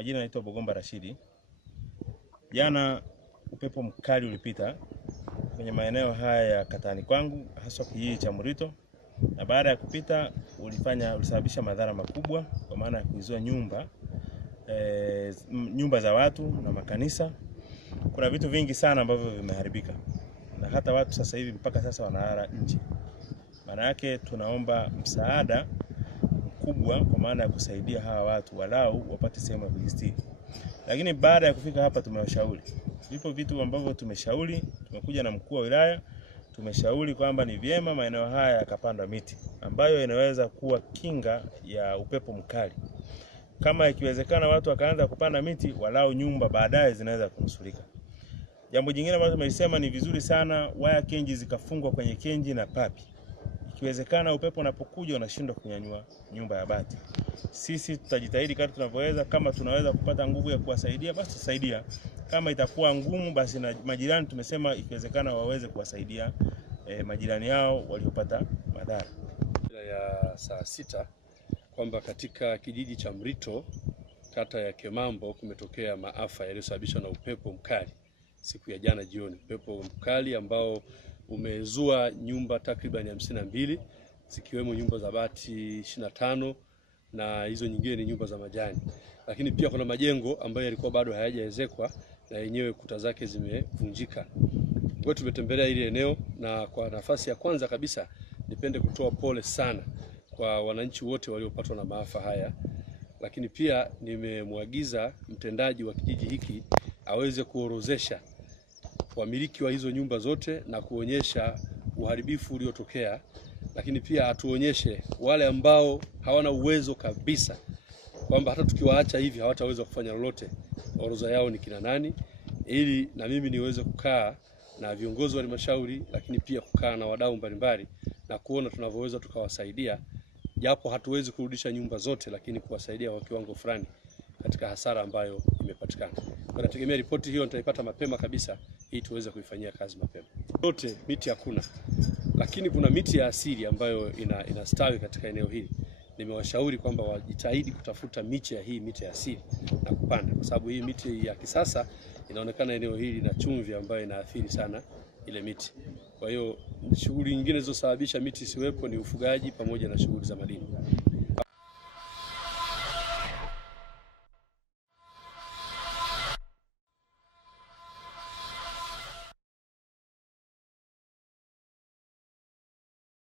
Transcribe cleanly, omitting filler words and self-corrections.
Kwa majina naitwa Bogomba Rashidi. Jana upepo mkali ulipita kwenye maeneo haya ya katani kwangu, hasa kijiji cha Murito, na baada ya kupita ulisababisha madhara makubwa kwa maana ya kuizoa nyumba za watu na makanisa. Kuna vitu vingi sana ambavyo vimeharibika, na hata watu sasa hivi mpaka sasa wanalala nje. Maana yake tunaomba msaada mkubwa kwa maana ya kusaidia hawa watu walau wapate sehemu ya kujistiri. Lakini baada ya kufika hapa tumewashauri. Vipo vitu ambavyo tumeshauri, tumekuja na mkuu wa wilaya, tumeshauri kwamba ni vyema maeneo haya yakapandwa miti ambayo inaweza kuwa kinga ya upepo mkali. Kama ikiwezekana watu wakaanza kupanda miti, walau nyumba baadaye zinaweza kunusurika. Jambo jingine ambalo tumelisema ni vizuri sana waya kenji zikafungwa kwenye kenji na papi. Ikiwezekana upepo unapokuja unashindwa kunyanyua nyumba ya bati. Sisi tutajitahidi kadri tunavyoweza, kama tunaweza kupata nguvu ya kuwasaidia basi tusaidia. Kama itakuwa ngumu basi na majirani tumesema ikiwezekana waweze kuwasaidia majirani hao waliopata madhara. Ya saa 6 kwamba katika kijiji cha Murito, kata ya Kemambo, kumetokea maafa yaliyosababishwa na upepo mkali siku ya jana jioni. Upepo mkali ambao umezua nyumba takriban 52 zikiwemo nyumba za bati 25 na hizo nyingine ni nyumba za majani. Lakini pia kuna majengo ambayo yalikuwa bado hayajaezekwa na yenyewe kuta zake zimevunjika. Kwa tumetembelea ile eneo, na kwa nafasi ya kwanza kabisa nipende kutoa pole sana kwa wananchi wote waliopatwa na maafa haya. Lakini pia nimemwagiza mtendaji wa kijiji hiki aweze kuorozesha wamiliki wa hizo nyumba zote na kuonyesha uharibifu uliotokea, lakini pia atuonyeshe wale ambao hawana uwezo kabisa, kwamba hata tukiwaacha hivi hawataweza kufanya lolote, orodha yao ni kina nani, ili na mimi niweze kukaa na viongozi wa halmashauri, lakini pia kukaa na wadau mbalimbali na kuona tunavyoweza tukawasaidia, japo hatuwezi kurudisha nyumba zote, lakini kuwasaidia kwa kiwango fulani katika hasara ambayo imepatikana. Kwa nategemea ripoti hiyo nitaipata mapema kabisa ili tuweze kuifanyia kazi mapema. Yote miti hakuna, lakini kuna miti ya asili ambayo inastawi katika eneo hili. Nimewashauri kwamba wajitahidi kutafuta miche ya hii miti ya asili na kupanda, kwa sababu hii miti ya kisasa inaonekana eneo hili na chumvi ambayo inaathiri sana ile miti. Kwa hiyo shughuli nyingine zilizosababisha miti siwepo ni ufugaji pamoja na shughuli za madini.